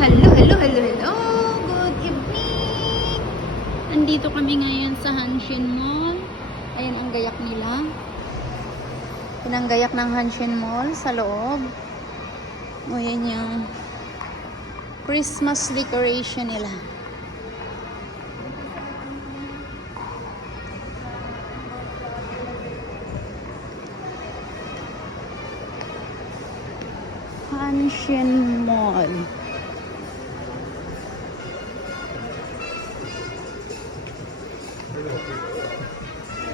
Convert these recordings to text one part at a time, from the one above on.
Hello. Good evening. Nandito kami ngayon sa Hanshin Mall. Ayan ang gayak nila. Pinanggayak ng Hanshin Mall sa loob. O yan yung Christmas decoration nila. Hanshin Mall.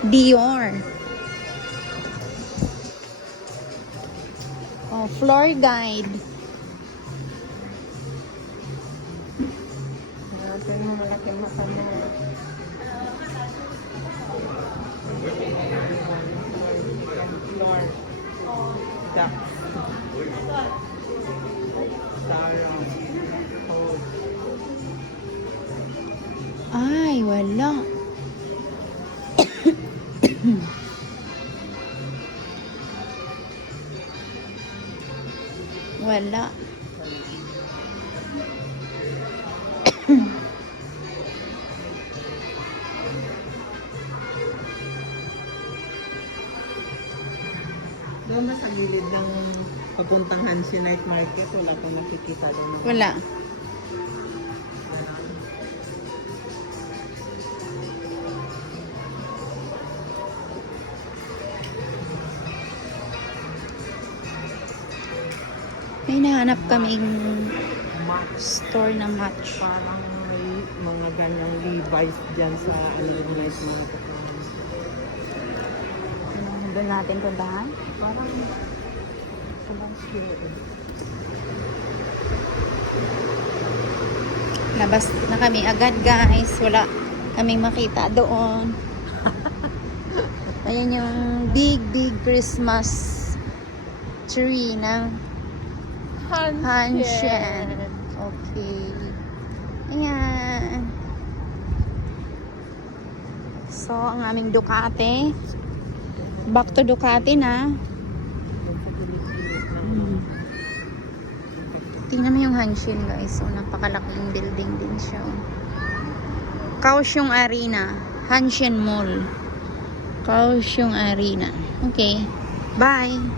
Dior. Oh, floor guide. Natin mo malaking mata mo. Floor. Duck. Sarang. Hold. Ay, wala. Wala. Doon ba sa gilid ng papuntang Hanshin Night Market, wala kang nakikita doon? Wala. May nahanap kaming store na match. Parang may mga ganyang Levi's dyan sa Night Market. Doon natin puntahan. Parang walang square. Labas na kami agad, guys. Wala kaming makita doon. Ayan yung big Christmas tree ng Hanshin. Okay. Ayan. So, ang aming Ducati. Back to Ducati na. Tingnan mo yung Hanshin, guys. So, napakalaking building din siya. Kaohsiung Arena. Hanshin Mall. Kaohsiung Arena. Okay. Bye.